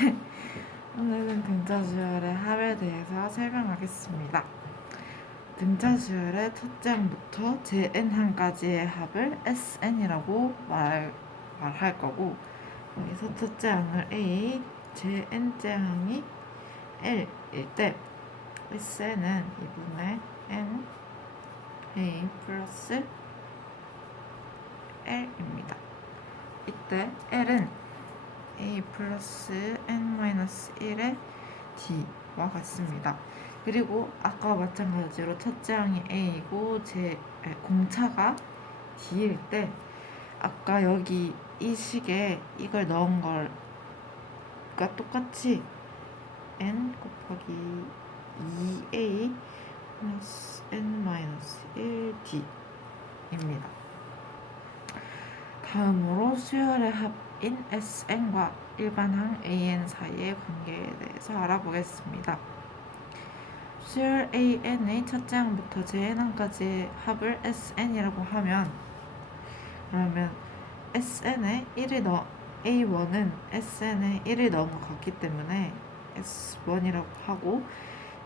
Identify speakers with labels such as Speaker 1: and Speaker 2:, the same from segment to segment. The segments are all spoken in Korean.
Speaker 1: 오늘은 등차수열의 합에 대해서 설명하겠습니다. 등차수열의 첫째 항부터 JN항까지의 합을 SN이라고 말, 말할 거고 여기서 첫째 항을 A, JN째 항이 L일 때 SN은 2분의 N A 플러스 L입니다. 이때 L은 A 플러스 N 마이너스 1의 D와 같습니다. 그리고 아까 마찬가지로 첫째 항이 A이고 제 공차가 D일 때 아까 여기 이 식에 이걸 넣은 걸과 똑같이 N 곱하기 2A 플러스 N 마이너스 1D입니다. 다음으로 수열의 합 인 SN과 일반항 AN 사이의 관계에 대해서 알아보겠습니다. 수열 AN의 첫째 항부터 JN항까지의 합을 SN이라고 하면 그러면 SN에 1을 넣 A1은 SN에 1을 넣은 것 같기 때문에 S1이라고 하고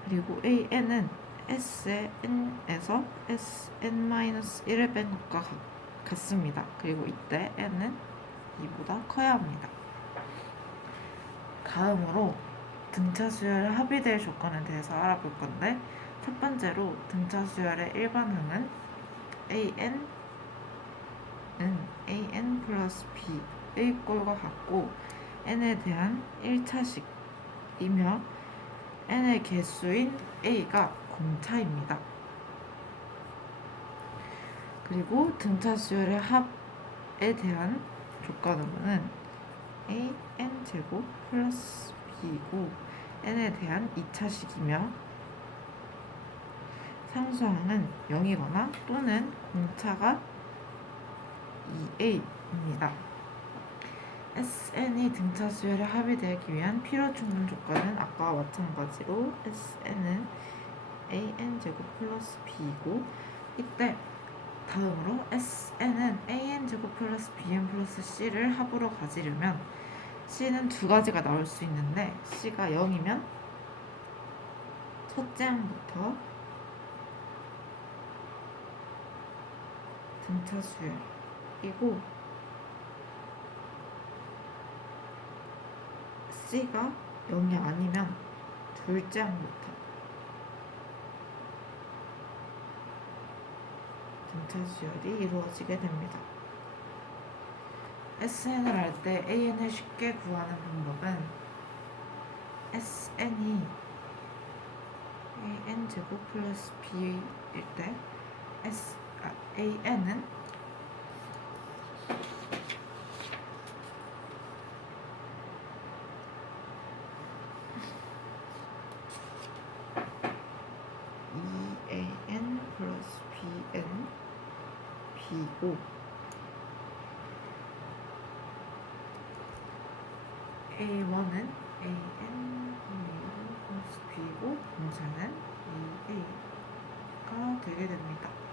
Speaker 1: 그리고 AN은 SN에서 SN-1을 뺀 것과 같, 같습니다. 그리고 이때 N은 2보다 커야 합니다. 다음으로 등차 수열의 합의될 조건에 대해서 알아볼 건데 첫 번째로 등차 수열의 일반항은 AN 은 AN 플러스 B의 꼴과 같고 N에 대한 1차식이며 N의 개수인 A가 공차입니다. 그리고 등차 수열의 합에 대한 조건으로는 A N 제곱 플러스 B이고 N에 대한 2차식이며 상수항은 0이거나 또는 공차가 2A입니다. SN이 등차 수열에 합의되기 위한 필요 충분 조건은 아까와 마찬가지로 SN은 AN 제곱 플러스 B이고 이때 다음으로 SN은 AN 제곱 플러스 BN 플러스 C를 합으로 가지려면 C는 두 가지가 나올 수 있는데 C가 0이면 첫째 항부터 등차 수열이고 C가 0이 아니면 둘째 항부터 등차 수열이 이루어지게 됩니다. SN을 할때 AN을 쉽게 구하는 방법은 SN이 AN 제곱 플러스 B일 때 S, 아, AN은 EAN 플러스 BN B고 A1은 AN 플러스 B고 공차는 EA가 되게 됩니다.